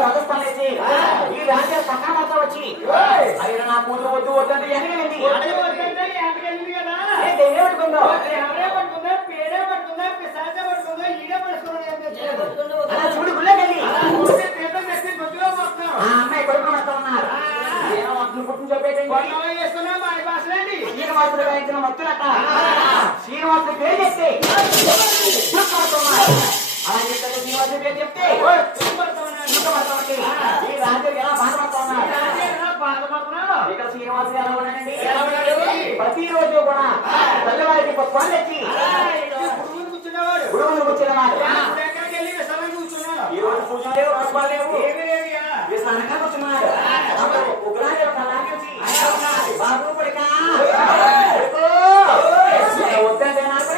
రాజస్థాన్ వచ్చి ఈ రాజ్యం పక్కన మొత్తం వచ్చి ఆయన నా కూతురు వద్దు వద్దంటే వెనకెళ్ళింది ఏమనుకుందో అలా చూడు గుళ్ళకెళ్ళి ఆ అమ్మాయి కొడుకుని వస్తా ఉన్నారు ఏమో మొత్తం పుట్టిన చెప్పేటండి శ్రీనివాసుడు గాయించిన మొత్తులట శ్రీనివాసుడు పేరు చెప్తే అలా చెప్తే శ్రీనివాసుడు పేరు చెప్తే ఈ రాజు ఎలా బాధపడుతున్నాడు ఇక్కడ శ్రీనివాసుడు ఎలా ఉన్నాడండి ప్రతిరోజు కూడా తల్లివారికి పుష్పాలు తెచ్చి గురువులు కూర్చున్నవాడు ఈ రోజు పూజ లేవు పుష్పాలు లేవు సనగా కూర్చున్నాడు ఉగ్రాలు బాబు పడికా వద్దంటే నాకు